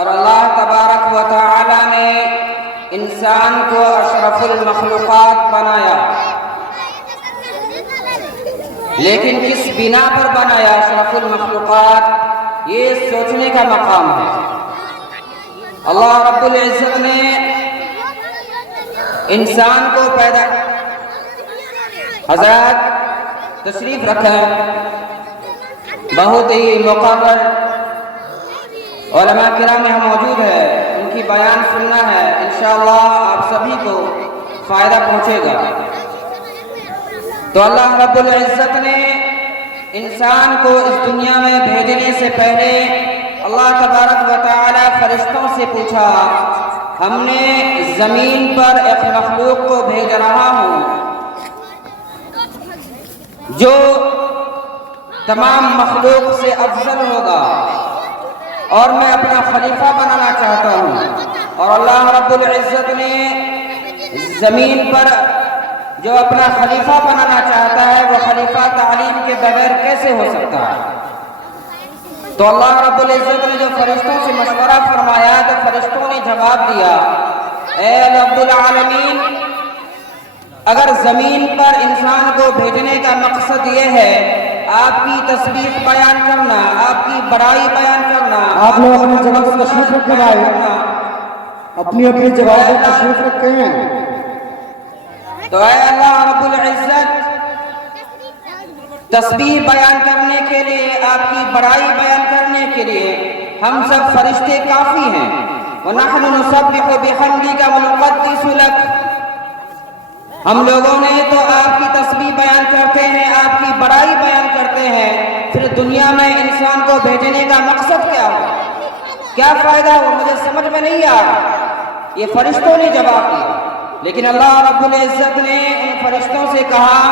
اور اللہ تبارک و تعالی نے انسان کو اشرف المخلوقات بنایا، لیکن کس بنا پر بنایا اشرف المخلوقات، یہ سوچنے کا مقام ہے۔ اللہ رب العزت نے انسان کو پیدا، حضرات تشریف رکھیں، بہت ہی مقرر علماء کرام یہاں موجود ہے، ان کی بیان سننا ہے، انشاءاللہ آپ سبھی کو فائدہ پہنچے گا۔ تو اللہ رب العزت نے انسان کو اس دنیا میں بھیجنے سے پہلے اللہ تبارک و تعالی فرشتوں سے پوچھا، ہم نے زمین پر ایک مخلوق کو بھیج رہا ہوں جو تمام مخلوق سے افضل ہوگا، اور میں اپنا خلیفہ بنانا چاہتا ہوں۔ اور اللہ رب العزت نے زمین پر جو اپنا خلیفہ بنانا چاہتا ہے، وہ خلیفہ تعلیم کے بغیر کیسے ہو سکتا ہے؟ تو اللہ رب العزت نے جو فرشتوں سے مشورہ فرمایا تو فرشتوں نے جواب دیا، اے رب العالمین، اگر زمین پر انسان کو بھیجنے کا مقصد یہ ہے آپ کی تسبیح بیان کرنا، آپ کی بڑائی بیان کرنا، آپ لوگ اپنی جگہ پر تشریف رکھیں بھائی، اپنی جگہ پر تشریف رکھیں۔ تو اے اللہ رب العزت، تسبیح بیان کرنے کے لیے، آپ کی بڑائی بیان کرنے کے لیے ہم سب فرشتے کافی ہیں۔ وَنَحْنُ نُسَبِّحُ بِحَمْدِكَ وَنُقَدِّسُ لَكَ، ہم لوگوں نے تو آپ کی تسبیح بیان کرتے ہیں، آپ کی بڑائی بیان کرتے ہیں، پھر دنیا میں انسان کو بھیجنے کا مقصد کیا ہو، کیا فائدہ ہو، مجھے سمجھ میں نہیں آ رہا۔ یہ فرشتوں نے جواب دیا، لیکن اللہ رب العزت نے ان فرشتوں سے کہا،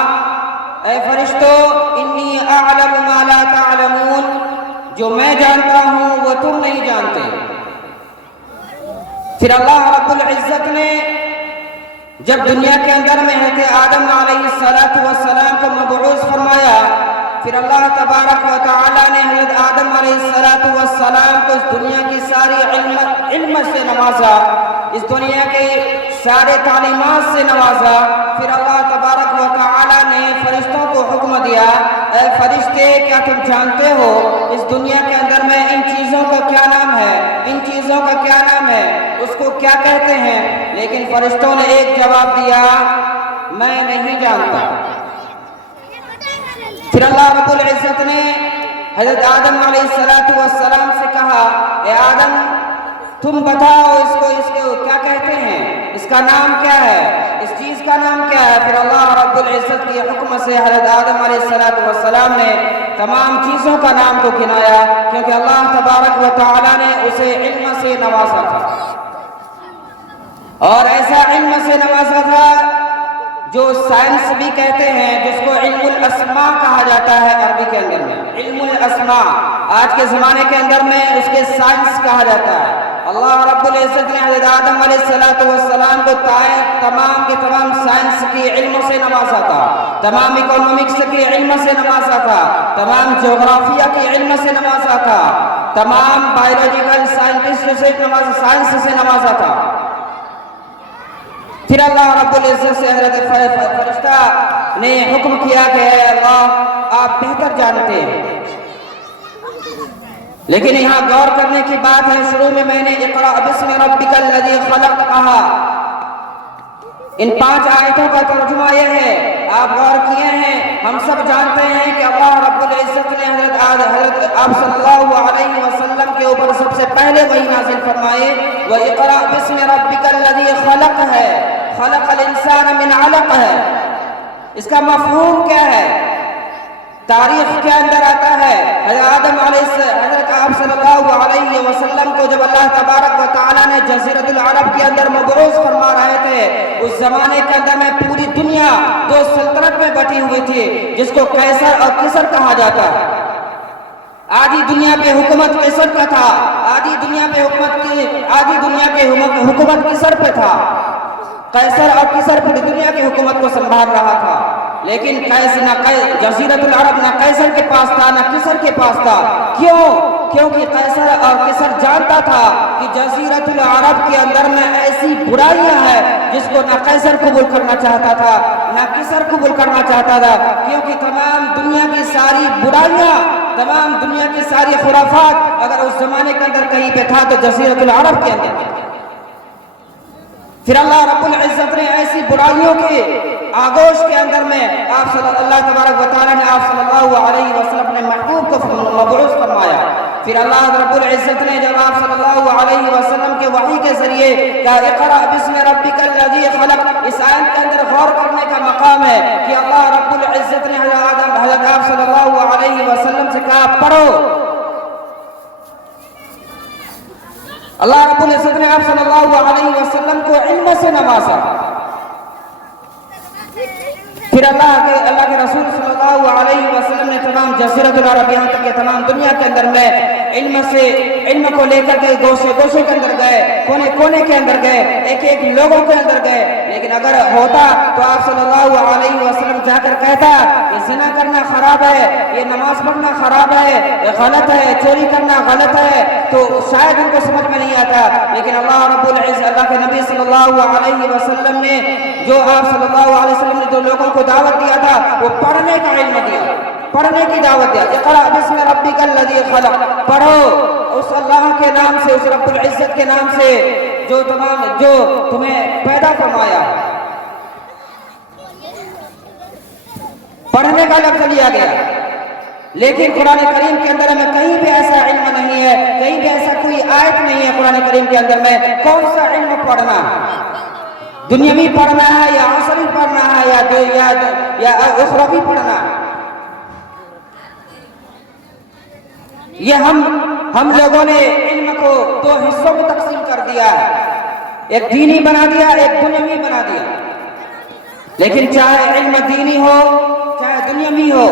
اے فرشتو، انی اعلم ما لا تعلمون، جو میں جانتا ہوں وہ تم نہیں جانتے۔ پھر اللہ رب العزت نے جب دنیا کے اندر میں حضرت آدم علیہ السلام کو مبعوث فرمایا، پھر اللہ تبارک و تعالی نے حضرت آدم علیہ السلام کو اس دنیا کی ساری علم سے نوازا، اس دنیا کے سارے تعلیمات سے نوازا۔ پھر اللہ تبارک و تعالی نے فرشتوں کو حکم دیا، اے فرشتے، کیا تم جانتے ہو اس دنیا کے اندر میں ان چیزوں کا کیا نام ہے، ان چیزوں کا کیا نام ہے، اس کو کیا کہتے ہیں؟ لیکن فرشتوں نے ایک جواب دیا، میں نہیں جانتا۔ پھر اللہ رب العزت نے حضرت آدم علیہ السلام سے کہا، اے آدم، تم بتاؤ اس کو کیا کہتے ہیں، اس کا نام کیا ہے، اس چیز کا نام کیا ہے؟ پھر اللہ رب العزت کے حکم سے حضرت آدم علیہ السلام نے تمام چیزوں کا نام کو گنایا، کیونکہ اللہ تبارک و تعالی نے اسے علم سے نوازا تھا، اور ایسا علم سے نوازا تھا جو سائنس بھی کہتے ہیں، جس کو علم الاسماء کہا جاتا ہے عربی کے اندر میں، علم الاسماء آج کے زمانے کے اندر میں اس کے سائنس کہا جاتا ہے۔ اللہ رب العزت نے حضرت آدم علیہ السلام کو تمام کے تمام سائنس کی علم سے نوازا تھا، تمام اکنامکس کی علم سے نوازا تھا، تمام جغرافیہ کی علم سے نوازا تھا، تمام بایولوجیکل سائنس سے نوازا تھا۔ پھر اللہ رب العزت سے حضرت فرشتہ نے حکم کیا کہ اے اللہ، آپ بہتر جانتے ہیں، لیکن یہاں غور کرنے کی بات ہے، شروع میں نے اقرأ بسم ربک الذی خلق کہا، ان 5 آیتوں کا ترجمہ یہ ہے، آپ غور کیے ہیں، ہم سب جانتے ہیں کہ اللہ رب العزت نے حضرت آپ صلی اللہ علیہ وسلم کے اوپر سب سے پہلے وحی نازل فرمائے، وَاقْرَأْ بِسْمِ رَبِّكَ الَّذِي خَلَقَ ہے، خَلَقَ الْإِنسَانَ مِنْ عَلَقَ ہے۔ اس کا مفہوم کیا ہے؟ تاریخ کے اندر آتا ہے، حضرت آپ صلی اللہ علیہ وسلم کو جب اللہ تبارک و تعالیٰ نے جزیرۃ العرب کے اندر مبعوث فرما رہے تھے، اس زمانے کے اندر میں پوری دنیا 2 سلطنت میں بٹی ہوئی تھی، جس کو قیصر اور کسر کہا جاتا ہے۔ آدھی دنیا پہ حکومت کسر کا تھا، آدھی دنیا پہ حکومت کسر پہ تھا، قیصر اور کسر پوری دنیا کی حکومت کو سنبھال رہا تھا، لیکن جزیرۃ العرب نہ قیصر کے پاس تھا نہ کسر کے پاس تھا۔ کیوں؟ کیونکہ قیصر اور کسر جانتا تھا کہ جزیرۃ العرب کے اندر میں ایسی برائیاں ہیں جس کو نہ قیصر قبول کرنا چاہتا تھا نہ کسر قبول کرنا چاہتا تھا، کیونکہ تمام دنیا کی ساری برائیاں، تمام دنیا کی ساری خرافات اگر اس زمانے کے اندر کہیں پہ تھا تو جزیرۃ العرب کے اندر تھا۔ پھر اللہ رب العزت نے ایسی برائیوں کے آغوش کے اندر میں آپ صلی اللہ تبارک و تعالیٰ نے آپ صلی اللہ علیہ وسلم اپنے محبوب کو مبعوث فرمایا۔ پھر اللہ رب العزت نے جب آپ صلی اللہ علیہ وسلم کے وحی کے ذریعے کہا اقرأ بسم ربک الذی خلق، اس آیت کے اندر غور کرنے کا مقام ہے کہ اللہ رب العزت نے حضرت آپ صلی اللہ علیہ وسلم سے کہا پڑھو۔ اللہ رب العزت نے آپ صلی اللہ علیہ وسلم کو علم سے نوازا۔ پھر اللہ کے رسول صلی اللہ علیہ وسلم نے تمام جزیرۃ العرب یہاں تک کہ تمام دنیا کے اندر میں علم کو لے کر کے گوشے گوشے کے اندر گئے، کونے کونے کے اندر گئے، ایک ایک لوگوں کے اندر گئے۔ لیکن اگر ہوتا تو آپ صلی اللہ علیہ وسلم جا کر کہتا یہ زنا کرنا خراب ہے، یہ نماز پڑھنا خراب ہے، یہ غلط ہے، چوری کرنا غلط ہے، تو شاید ان کو سمجھ میں نہیں آتا۔ لیکن اللہ رب العزت، اللہ کے نبی صلی اللہ علیہ وسلم نے جو آپ صلی اللہ علیہ وسلم نے جو لوگوں کو دعوت دیا تھا وہ پڑھنے کا علم دیا، پڑھنے کی دعوت دیا۔ اقرأ بسم ربک الذی خلق، پڑھو اس اللہ کے نام سے، اس رب العزت کے نام سے جو تمہیں پیدا فرمایا۔ پڑھنے کا لفظ لیا گیا، لیکن قرآن کریم کے اندر میں کہیں بھی ایسا علم نہیں ہے، کہیں بھی ایسا کوئی آیت نہیں ہے قرآن کریم کے اندر میں کون سا علم پڑھنا، دنیاوی پڑھنا ہے یا عصری پڑھنا ہے یا اخروی پڑھنا۔ یہ ہم لوگوں نے علم کو دو حصوں میں تقسیم کر دیا ہے، ایک دینی بنا دیا، ایک دنیاوی بنا دیا۔ لیکن چاہے علم دینی ہو چاہے دنیاوی ہو،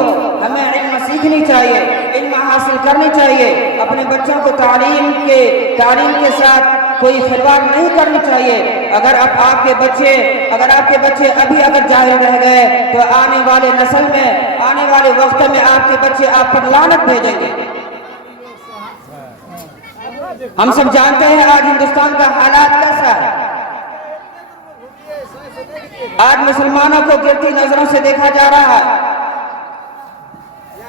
ہمیں علم سیکھنی چاہیے، علم حاصل کرنی چاہیے۔ اپنے بچوں کو تعلیم کے ساتھ کوئی خلوت نہیں کرنی چاہیے۔ اگر آپ کے بچے ابھی اگر جاہل رہ گئے تو آنے والے نسل میں، آنے والے وقت میں آپ کے بچے آپ پر لعنت بھیجیں گے۔ ہم سب جانتے ہیں آج ہندوستان کا حالات کیسا ہے۔ آج مسلمانوں کو گرتی نظروں سے دیکھا جا رہا ہے۔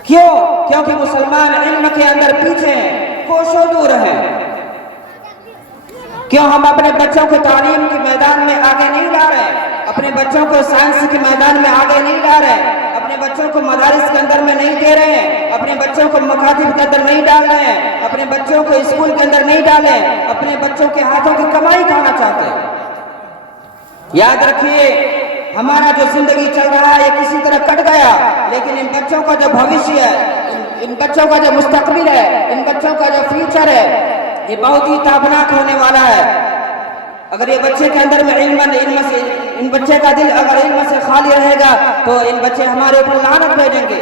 کیوں؟ کیونکہ مسلمان علم کے اندر پیچھے ہیں، کوسوں دور ہیں۔ کیوں ہم اپنے بچوں کو تعلیم کے میدان میں آگے نہیں لا رہے، اپنے بچوں کو سائنس کے میدان میں آگے نہیں لا رہے، اپنے بچوں کو مدارس کے اندر میں نہیں دے رہے ہیں، اپنے بچوں کو مکاتب کے اندر نہیں ڈال رہے ہیں، اپنے بچوں کو اسکول کے اندر نہیں ڈالیں، اپنے بچوں کے ہاتھوں کی کمائی کھانا چاہتے ہیں۔ یاد رکھیے ہمارا جو زندگی چل رہا ہے یہ کسی طرح کٹ گیا، لیکن ان بچوں کا جو بھوشیہ ہے، ان بچوں کا جو مستقبل ہے، ان بچوں کا جو فیوچر ہے، یہ بہت ہی تابناک ہونے والا ہے۔ اگر یہ بچے کے اندر میں علم سے، ان بچے کا دل اگر علم سے خالی رہے گا تو ان بچے ہمارے اوپر لعنت بھیجیں گے۔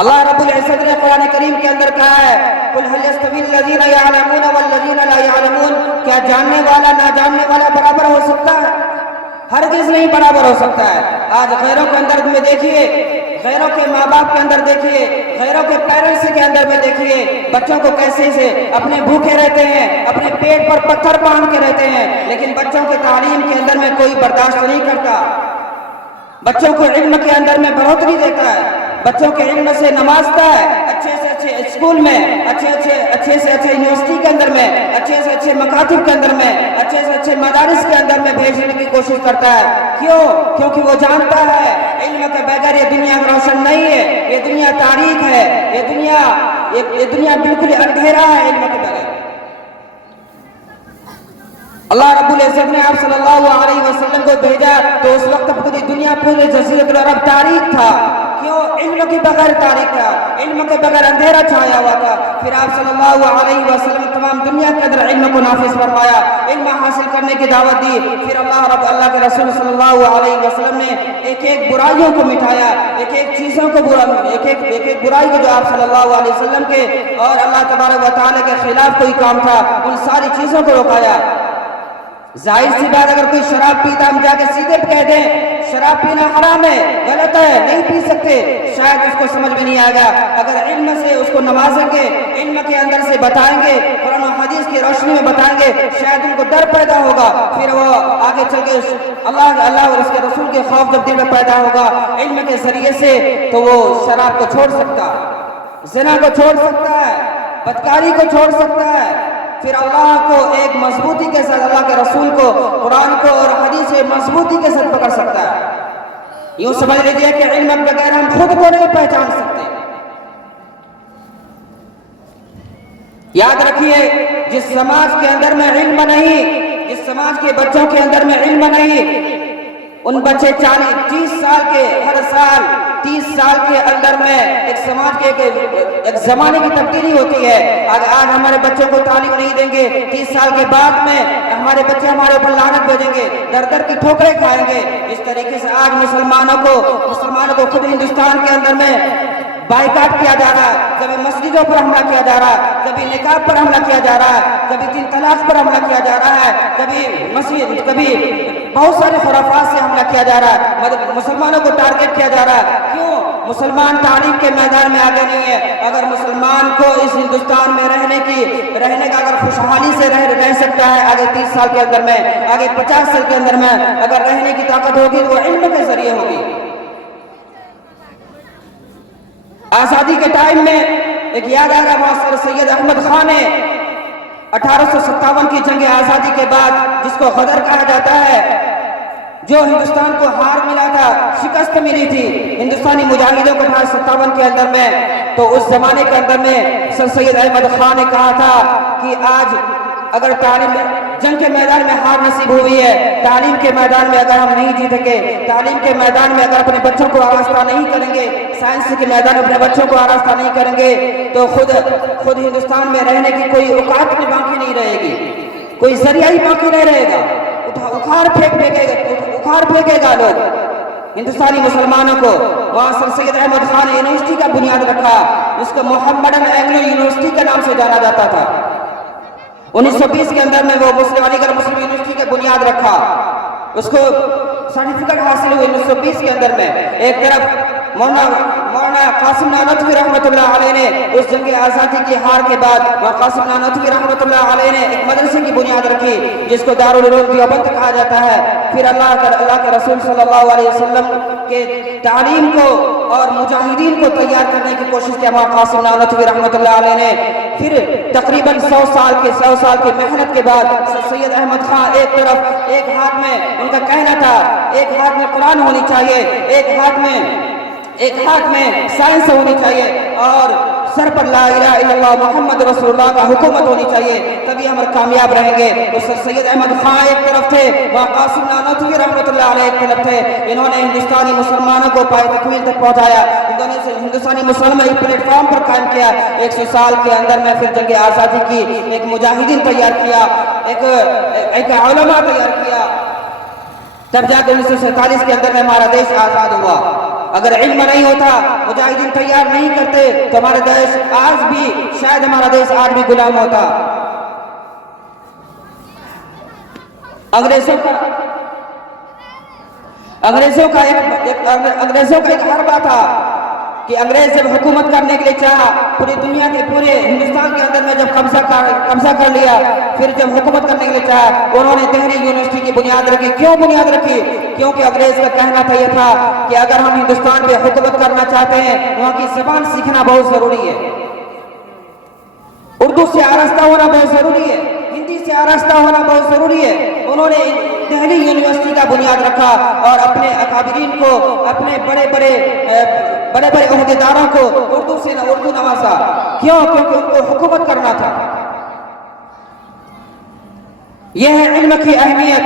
اللہ رب العزت نے قرآن کریم کے اندر کہا ہے قُلْ هَلْ يَسْتَوِي الَّذِينَ يَعْلَمُونَ وَالَّذِينَ لَا يَعْلَمُونَ، کیا جاننے والا نہ جاننے والا برابر ہو سکتا ہے؟ ہرگز نہیں برابر ہو سکتا ہے۔ آج غیروں کے اندر میں دیکھیے، غیروں کے ماں باپ کے اندر دیکھیے، غیروں کے پیرنٹس کے اندر میں دیکھیے بچوں کو کیسے سے اپنے بھوکے رہتے ہیں، اپنے پیٹ پر پتھر باندھ کے رہتے ہیں، لیکن بچوں کے تعلیم کے اندر میں کوئی برداشت نہیں کرتا، بچوں کو علم کے اندر میں بڑھوتری دیتا ہے، بچوں کے علم سے نوازتا ہے، اچھے سے اچھے اسکول میں، اچھے سے اچھے یونیورسٹی کے اندر میں، اچھے سے اچھے مکاتب کے اندر میں، اچھے سے اچھے مدارس کے اندر میں بھیجنے کی کوشش کرتا ہے۔ کیوں؟ کیونکہ وہ جانتا ہے علم کے بغیر یہ دنیا روشن نہیں ہے، یہ دنیا تاریک ہے، یہ دنیا بالکل اندھیرا ہے علم کے بغیر۔ اللہ رب العزت نے آپ صلی اللہ علیہ وسلم کو بھیجا تو اس وقت پوری دنیا، پورے جزیرۃ العرب تاریک تھا۔ کیوں؟ علم کے بغیر تاریک تھا، علم کے بغیر اندھیرا چھایا ہوا تھا۔ پھر آپ صلی اللہ علیہ وسلم تمام دنیا کے اندر علم کو نافذ فرمایا، علم حاصل کرنے کی دعوت دی۔ پھر اللہ کے رسول صلی اللہ علیہ وسلم نے ایک ایک برائیوں کو مٹایا، ایک ایک چیزوں کو ایک ایک برائی کو جو آپ صلی اللہ علیہ وسلم کے اور اللہ تبارک و تعالی کے خلاف کوئی کام تھا ان ساری چیزوں کو روکایا۔ ظاہر سی بات اگر کوئی شراب پیتا ہم جا کے سیدھے کہہ دیں شراب پینا حرام ہے غلط ہے نہیں پی سکتے شاید اس کو سمجھ میں نہیں آئے گا اگر علم سے اس کو نوازیں گے علم کے اندر سے بتائیں گے قرآن و حدیث کی روشنی میں بتائیں گے شاید ان کو ڈر پیدا ہوگا پھر وہ آگے چل کے اللہ اور اس کے رسول کے خوف جب دل میں پیدا ہوگا علم کے ذریعے سے تو وہ شراب کو چھوڑ سکتا ہے زنا کو چھوڑ سکتا ہے بدکاری کو چھوڑ سکتا ہے پھر اللہ کو ایک مضبوطی کے ساتھ اللہ کے رسول کو قرآن کو اور حدیث سے مضبوطی کے ساتھ پکڑ سکتا ہے یوں سمجھ لیجئے کہ علم کے بغیر ہم خود کو نہیں پہچان سکتے یاد رکھیے جس سماج کے اندر میں علم نہیں جس سماج کے بچوں کے اندر میں علم نہیں ان بچے 30 سال کے ہر سال 30 سال کے اندر میں ایک سماج کے ایک زمانے کی تبدیلی ہوتی ہے آج ہمارے بچوں کو تعلیم نہیں دیں گے 30 سال کے بعد میں ہمارے بچے ہمارے اوپر لعنت بھیجیں گے در در کی ٹھوکریں کھائیں گے اس طریقے سے آج مسلمانوں کو خود ہندوستان کے اندر میں بائیکاٹ کیا جا رہا ہے کبھی مسجدوں پر حملہ کیا جا رہا ہے کبھی نکاح پر حملہ کیا جا رہا ہے کبھی 3 طلاق پر حملہ کیا جا رہا ہے کبھی بہت سارے خرافات سے حملہ کیا جا رہا ہے مسلمانوں کو ٹارگٹ کیا جا رہا ہے کیوں مسلمان تعلیم کے میدان میں آگے نہیں ہے اگر مسلمان کو اس ہندوستان میں رہنے کا اگر خوشحالی سے رہ سکتا ہے آگے 30 سال کے اندر میں آگے 50 سال کے اندر میں اگر رہنے کی طاقت ہوگی وہ علم کے ذریعے ہوگی آزادی کے ٹائم میں ایک یاد آ رہا معاصر سید احمد خان نے 1857 کی جنگ آزادی کے بعد جس کو غدر کہا جاتا ہے جو ہندوستان کو ہار ملا تھا شکست ملی تھی ہندوستانی مجاہدوں کو 1857 کے اندر میں تو اس زمانے کے اندر میں سر سید احمد خان نے کہا تھا کہ آج اگر جنگ کے میدان میں ہار نصیب ہوئی ہے تعلیم کے میدان میں اگر ہم نہیں جیتیں گے تعلیم کے میدان میں اگر اپنے بچوں کو آراستہ نہیں کریں گے سائنس کے میدان میں اپنے بچوں کو آراستہ نہیں کریں گے تو خود ہندوستان میں رہنے کی کوئی اوقات بھی باقی نہیں رہے گی کوئی ذریعہ ہی باقی نہیں رہے گا اکھاڑ پھینکے گا لوگ ہندوستانی مسلمانوں کو وہاں سر سید احمد خان نے یونیورسٹی کا بنیاد رکھا جس کو محمدن اینگلو یونیورسٹی کے نام سے جانا جاتا تھا 1920 کے اندر میں وہ علی گڑھ مسلم یونیورسٹی کے بنیاد رکھا اس کو سرٹیفکیٹ حاصل ہوئی 1920 کے اندر میں ایک طرف مولانا قاسم نانوتوی رحمۃ اللہ علیہ نے اس جنگ آزادی کی ہار کے بعد قاسم نانوتوی رحمۃ اللہ علیہ نے ایک مدرسے کی بنیاد رکھی جس کو دارالعلوم دیوبند کہا جاتا ہے پھر اللہ کے رسول صلی اللہ علیہ وسلم کے تعلیم کو اور مجاہدین کو تیار کرنے کی کوشش کی قاسم نانوتوی رحمۃ اللہ علیہ نے پھر تقریباً 100 سال کی محنت کے بعد سید احمد خان ایک طرف ایک ہاتھ میں ان کا کہنا تھا ایک ہاتھ میں قرآن ہونی چاہیے ایک ہاتھ میں سائنس ہونی چاہیے اور سر پر لا الہ الا اللہ محمد رسول اللہ کا حکومت ہونی چاہیے تبھی ہم کامیاب رہیں گے تو سید احمد خان ایک طرف تھے وہاں قاسم نانوتوی رحمۃ اللہ علیہ ایک طرف تھے انہوں نے ہندوستانی مسلمانوں کو پائے تکمیل تک پہنچایا ہندوستانی مسلمان ایک پلیٹ فارم پر قائم کیا 100 سال کے اندر میں پھر جنگ آزادی کی ایک مجاہدین تیار کیا ایک علماء تیار کیا تب جا کے 1947 کے اندر میں ہمارا دیش آزاد ہوا اگر علم نہیں ہوتا مجاہدین تیار نہیں کرتے تو ہمارا دیش آج بھی شاید ہمارا دیش آج بھی غلام ہوتا انگریزوں کا ایک حربہ تھا کہ انگریز جب حکومت کرنے کے لیے چاہا پوری دنیا کے پورے ہندوستان کے اندر میں جب قبضہ کر لیا پھر جب حکومت کرنے کے لیے چاہا انہوں نے دہلی یونیورسٹی کی بنیاد رکھی کیوں بنیاد رکھی کیونکہ انگریز کا کہنا تھا یہ تھا کہ اگر ہم ہندوستان پہ حکومت کرنا چاہتے ہیں وہاں کی زبان سیکھنا بہت ضروری ہے اردو سے آراستہ ہونا بہت ضروری ہے ہندی سے آراستہ ہونا بہت ضروری ہے انہوں نے دہلی یونیورسٹی کا بنیاد رکھا اور اپنے اکابرین کو اپنے بڑے بڑے عہدیداروں کو اردو نوازا کیوں کیونکہ ان کو حکومت کرنا تھا یہ ہے علم کی اہمیت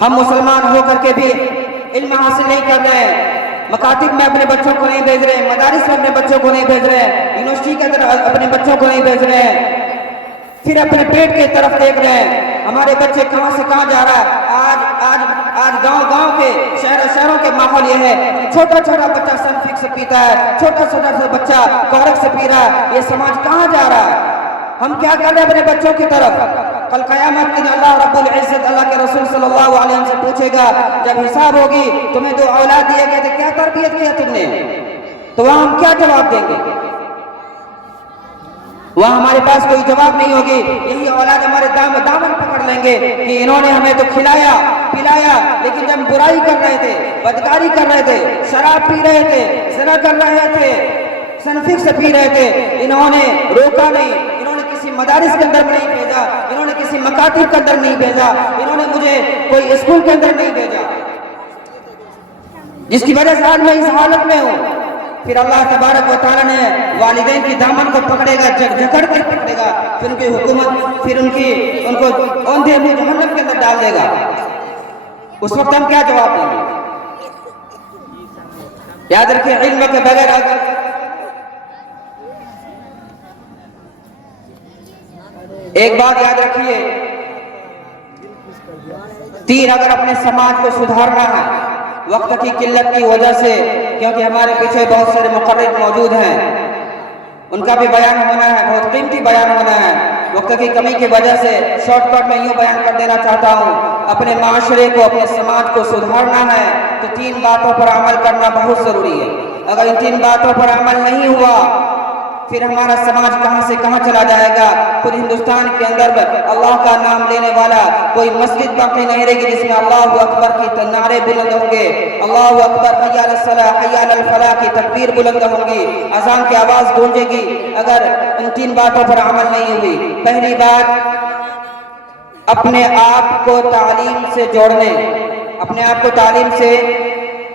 ہم مسلمان ہو کر کے بھی علم حاصل نہیں کر رہے ہیں مکاتب میں اپنے بچوں کو نہیں بھیج رہے ہیں مدارس میں اپنے بچوں کو نہیں بھیج رہے ہیں یونیورسٹی کے اندر اپنے بچوں کو نہیں بھیج رہے ہیں پھر اپنے پیٹ کی طرف دیکھ رہے ہیں ہمارے بچے کہاں سے کہاں جا رہا ہے آج گاؤں کے شہروں کے ماحول یہ ہے چھوٹا بچہ سنفک سے پیتا ہے چھوٹا سا بچہ کورک سے پی رہا ہے یہ سماج کہاں جا رہا ہے ہم کیا کر رہے ہیں اپنے بچوں کی طرف کل قیامت کے دن اللہ رب العزت اللہ کے رسول صلی اللہ علیہ وسلم سے پوچھے گا جب حساب ہوگی تمہیں دو اولاد دیے گئے تھے کیا تربیت کیا تم نے، تو وہاں ہم کیا جواب دیں گے؟ وہاں ہمارے پاس کوئی جواب نہیں ہوگی. یہی اولاد ہمارے دامن پکڑ لیں گے کہ انہوں نے ہمیں تو کھلایا پلایا، لیکن جب برائی کر رہے تھے، بدکاری کر رہے تھے، شراب پی رہے تھے، زنا کر رہے تھے، سنفک سے پی رہے تھے، انہوں نے روکا نہیں، انہوں نے کسی مدارس کے اندر نہیں بھیجا، انہوں نے کسی مکاتب کے اندر نہیں بھیجا، انہوں نے مجھے کوئی اسکول کے اندر نہیں بھیجا، جس کی وجہ سے آج میں اس حالت میں ہوں. پھر اللہ تبارک و تعالیٰ نے والدین کی دامن کو پکڑے گا، جکڑ کر پکڑے گا، پھر ان کی حکومت، پھر ان کو اوندھے ہوئے جہنم کے اندر ڈال دے گا. اس وقت ہم کیا جواب دیں گے؟ یاد رکھیے علم کے بغیر ایک بات یاد رکھیے، تین اگر اپنے سماج کو سدھارنا ہے وقت کی قلت کی وجہ سے، کیونکہ ہمارے پیچھے بہت سارے مقرر موجود ہیں، ان کا بھی بیان ہونا ہے، بہت قیمتی بیان ہونا ہے. وقت کی کمی کی وجہ سے شارٹ کٹ میں یوں بیان کر دینا چاہتا ہوں، اپنے معاشرے کو، اپنے سماج کو سدھارنا ہے تو تین باتوں پر عمل کرنا بہت ضروری ہے. اگر ان تین باتوں پر عمل نہیں ہوا پھر ہمارا سماج کہاں سے کہاں چلا جائے گا. خود ہندوستان کے اندر اللہ کا نام لینے والا کوئی مسجد باقی نہیں رہے گی جس میں اللہ اکبر کی نعرے بلند ہوں گے، اللہ اکبر حی علی الصلاۃ حی علی الفلاح کی تکبیر بلند ہوں گی، اذان کی آواز گونجے گی، اگر ان تین باتوں پر عمل نہیں ہوئی. پہلی بات، اپنے آپ کو تعلیم سے جوڑنے، اپنے آپ کو تعلیم سے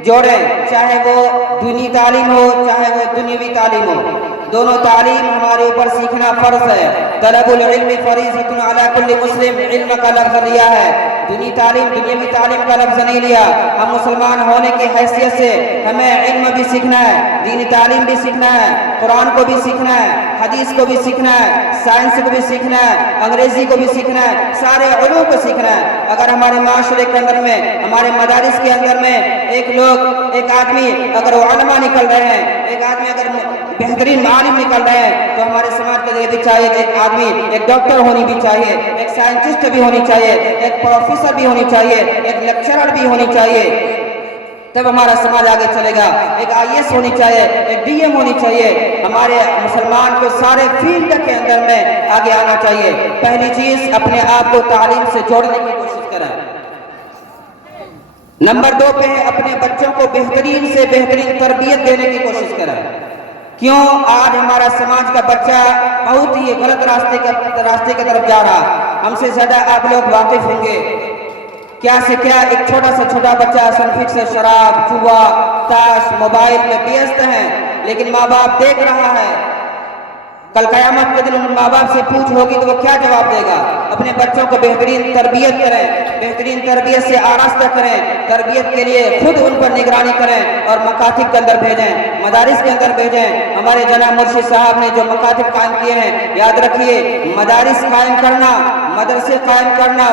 جوڑیں، چاہے وہ دینی تعلیم ہو چاہے وہ دنیاوی تعلیم ہو، دونوں تعلیم ہمارے اوپر سیکھنا فرض ہے. طلب العلم فریضۃ علی کل مسلم، علم کا لفظ لیا ہے، دینی تعلیم دنیاوی تعلیم کا لفظ نہیں لیا. ہم مسلمان ہونے کی حیثیت سے ہمیں علم بھی سیکھنا ہے، دینی تعلیم بھی سیکھنا ہے، قرآن کو بھی سیکھنا ہے، حدیث کو بھی سیکھنا ہے، سائنس کو بھی سیکھنا ہے، انگریزی کو بھی سیکھنا ہے، سارے علوم کو سیکھنا ہے. اگر ہمارے معاشرے کے اندر میں، ہمارے مدارس کے اندر میں ایک آدمی اگر علماء نکل رہے ہیں، ایک آدمی اگر بہترین عالم نکل رہے ہیں، تو ہمارے سماج کے لیے بھی چاہیے کہ ایک آدمی ایک ڈاکٹر ہونی بھی چاہیے، ایک سائنٹسٹ بھی ہونی چاہیے، ایک پروفیسر بھی ہونی چاہیے، ایک لیکچرر بھی ہونی چاہیے، تب ہمارا سماج آگے چلے گا. ایک IAS ہونی چاہیے، ایک DM ہونی چاہیے. ہمارے مسلمان کو سارے فیلڈ کے اندر میں آگے آنا چاہیے. پہلی چیز، اپنے آپ کو تعلیم سے جوڑنے کی کوشش کریں. نمبر 2 پہ ہے اپنے بچوں کو بہترین سے بہترین تربیت دینے کی کوشش کریں. کیوں آج ہمارا سماج کا بچہ بہت ہی غلط راستے کی طرف جا رہا. ہم سے زیادہ آپ لوگ واقف ہوں گے، کیا سے کیا ایک چھوٹا سے چھوٹا بچہ سنفک سے شراب، جوا، تاش، موبائل میں ویست ہیں، لیکن ماں باپ دیکھ رہا ہے. کل قیامت کے دن ان ماں باپ سے پوچھ ہوگی تو وہ کیا جواب دے گا؟ اپنے بچوں کو بہترین تربیت کریں، بہترین تربیت سے آراستہ کریں، تربیت کے لیے خود ان پر نگرانی کریں اور مکاتب کے اندر بھیجیں، مدارس کے اندر بھیجیں. ہمارے جناب مرشد صاحب نے جو مکاتب قائم کیے ہیں، یاد رکھیے مدارس قائم کرنا، مدرسے قائم کرنا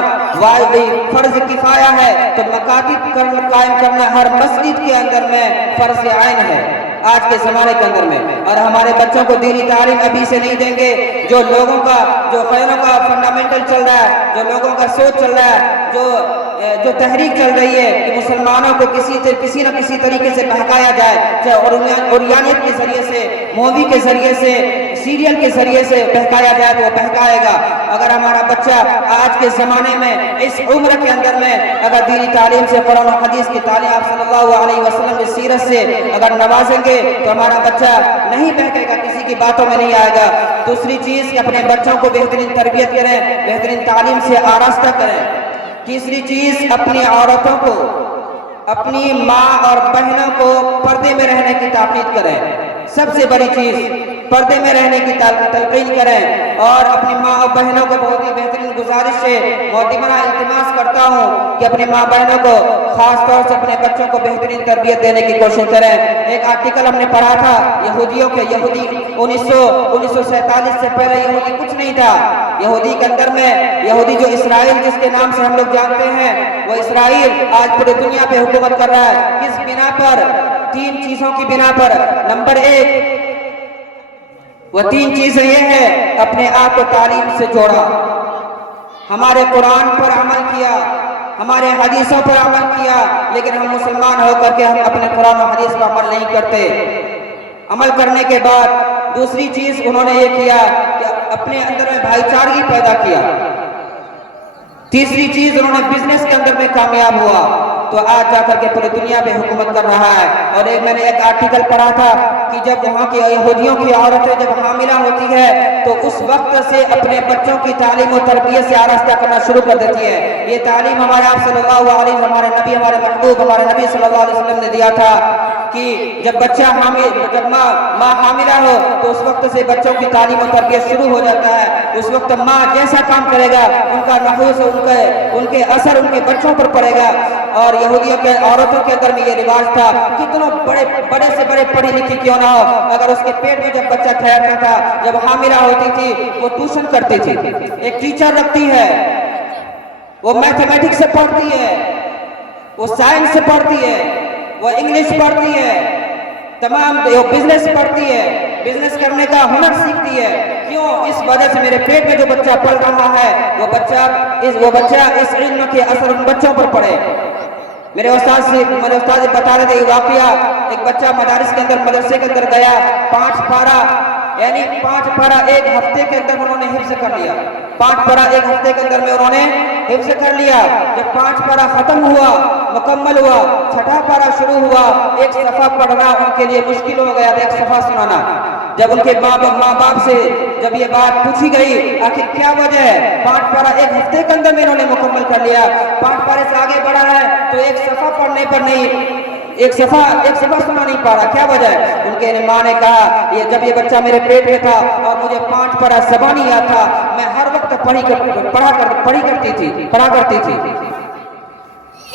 فرض کفایہ ہے، تو مکاتب قائم کرنا ہر مسجد کے اندر میں فرض عین ہے آج کے زمانے کے اندر میں. اور ہمارے بچوں کو دینی تعلیم ابھی سے نہیں دیں گے، جو لوگوں کا جو خیروں کا فنڈامنٹل چل رہا ہے، جو لوگوں کا سوچ چل رہا ہے، جو تحریک چل رہی ہے کہ مسلمانوں کو کسی نہ کسی طریقے سے بہکایا جائے، چاہے اوریانیت کے ذریعے سے، مووی کے ذریعے سے، سیریل کے ذریعے سے بہکایا جائے تو وہ بہکائے گا. اگر ہمارا بچہ آج کے زمانے میں اس عمر کے اندر میں اگر دینی تعلیم سے، قرآن و حدیث کی تعلیم آپ صلی اللہ علیہ وسلم کی سیرت سے اگر نوازیں گے تو ہمارا بچہ نہیں بہکے گا، کسی کی باتوں میں نہیں آئے گا. دوسری چیز کہ اپنے بچوں کو بہترین تربیت کریں، بہترین تعلیم سے آراستہ کریں. تیسری چیز، اپنی عورتوں کو، اپنی ماں اور بہنوں کو پردے میں رہنے کی تاکید کریں. سب سے بڑی چیز پردے میں رہنے کی تلقین کریں. اور اپنی ماں اور بہنوں کو بہت ہی بہترین گزارش سے معتمانہ التماس کرتا ہوں کہ اپنی ماں بہنوں کو، خاص طور سے اپنے بچوں کو بہترین تربیت دینے کی کوشش کریں. ایک آرٹیکل ہم نے پڑھا تھا یہودیوں کے، یہودی 1947 سے پہلے یہودی کچھ نہیں تھا. یہودی کے اندر میں یہودی جو اسرائیل جس کے نام سے ہم لوگ جانتے ہیں، وہ اسرائیل آج پورے دنیا پہ حکومت کر رہا ہے. کس بنا پر؟ 3 چیزوں کی بنا پر. نمبر 1، وہ 3 چیزیں یہ ہے، اپنے آپ کو تعلیم سے جوڑا. ہمارے قرآن پر عمل کیا، ہمارے حدیثوں پر عمل کیا، لیکن ہم مسلمان ہو کر کے ہم اپنے قرآن و حدیث پر عمل نہیں کرتے۔ عمل کرنے کے بعد دوسری چیز انہوں نے یہ کیا کہ اپنے اندر میں بھائی چارگی پیدا کیا۔ تیسری چیز انہوں نے بزنس کے اندر میں کامیاب ہوا، تو آج جا کر کے پوری دنیا پہ حکومت کر رہا ہے۔ اور میں نے ایک آرٹیکل پڑھا تھا کہ جب وہاں کی یہودیوں کی عورتیں جب حاملہ ہوتی ہے تو اس وقت سے اپنے بچوں کی تعلیم و تربیت سے آراستہ کرنا شروع کر دیتی ہے۔ یہ تعلیم ہمارے آپ صلی اللہ علیہ وسلم، ہمارے نبی، ہمارے محبوب ہمارے نبی صلی اللہ علیہ وسلم نے دیا تھا کہ جب بچہ جب ماں حاملہ ہو تو اس وقت سے بچوں کی تعلیم و تربیت شروع ہو جاتا ہے۔ اس وقت ماں جیسا کام کرے گا ان کا نحوس، ان کے اثر ان کے بچوں پر پڑے گا۔ اور یہودیوں کے عورتوں کے اندر میں یہ رواج تھا، کتنوں بڑے سے بڑے پڑھی لکھی کیوں نہ ہو، اگر اس کے پیٹ میں جب بچہ ٹھہرتا تھا، جب حاملہ ہوتی تھی، وہ ٹیوشن کرتی تھی، ایک ٹیچر رکھتی ہے، وہ میتھمیٹکس سے پڑھتی ہے، وہ سائنس سے پڑھتی ہے، وہ انگلش پڑھتی ہے، تمام بزنس پڑھتی ہے، بزنس کرنے کا ہنر سیکھتی ہے۔ کیوں؟ اس وجہ سے میرے پیٹ میں جو بچہ پڑھ رہا ہے وہ بچہ اس علم کے اثر ان بچوں پر پڑے۔ میرے استاد بتا رہے تھے واقعہ، ایک بچہ مدارس کے اندر مدرسے کے اندر گیا، 5 پارہ ایک ہفتے کے اندر انہوں نے حفظ کر لیا، 5 پارہ ایک ہفتے کے اندر میں انہوں نے حفظ کر لیا۔ جب 5 پارہ ختم ہوا، مکمل ہوا، 6واں پارہ شروع ہوا، ایک صفحہ پڑھنا ان کے لیے مشکل ہو گیا تھا، ایک صفحہ سنانا۔ جب ان کے ماں باپ سے جب یہ بات پوچھی گئی آخر کیا وجہ ہے، 5 پارہ ایک ہفتے کے اندر میں انہوں نے مکمل کر لیا، 5 پارے سے آگے بڑھا ہے تو ایک صفحہ پڑھنے پر نہیں، ایک صفحہ سنا نہیں پا رہا، کیا وجہ ہے؟ ان کے ماں نے کہا جب یہ بچہ میرے پیٹ میں تھا اور مجھے 5 پارہ زبانی یاد تھا، میں ہر وقت پڑھا کرتی تھی۔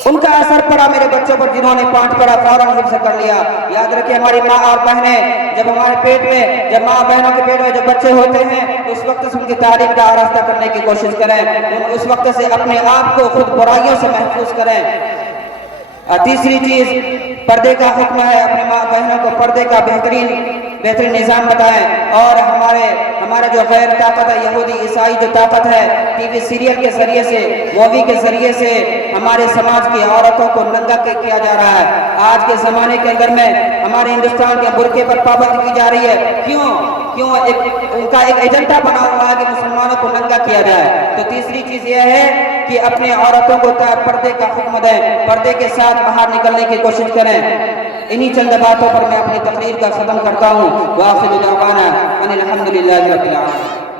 ان کا اثر پڑا میرے بچوں پر جنہوں نے 5 پارہ فوراً حفظ کر لیا۔ یاد رکھیں ہماری ماں اور بہنیں جب ہمارے پیٹ میں، جب ماں بہنوں کے پیٹ میں جب بچے ہوتے ہیں اس وقت سے ان کی تعلیم کا آراستہ کرنے کی کوشش کریں، اس وقت سے اپنے آپ کو خود برائیوں سے محفوظ کریں۔ تیسری چیز پردے کا حکم ہے، اپنے ماں بہنوں کو پردے کا بہترین نظام بتائیں۔ اور ہمارا جو غیر طاقت ہے، یہودی عیسائی جو طاقت ہے، ٹی وی سیریل کے ذریعے سے، مووی کے ذریعے سے ہمارے سماج کی عورتوں کو ننگا کیا جا رہا ہے۔ آج کے زمانے کے اندر میں ہمارے ہندوستان کے برقعے پر پابندی کی جا رہی ہے۔ کیوں ان کا ایک ایجنڈا بنا ہوا ہے کہ مسلمانوں کو ننگا کیا جائے۔ تو تیسری چیز یہ ہے کہ اپنے عورتوں کو پردے کا حکم دیں، پردے کے ساتھ باہر نکلنے کی کوشش کریں۔ انہی چند باتوں پر میں اپنی تقریر کا ختم کرتا ہوں۔ وآخر دعوانا ان الحمد للہ رب العالمین۔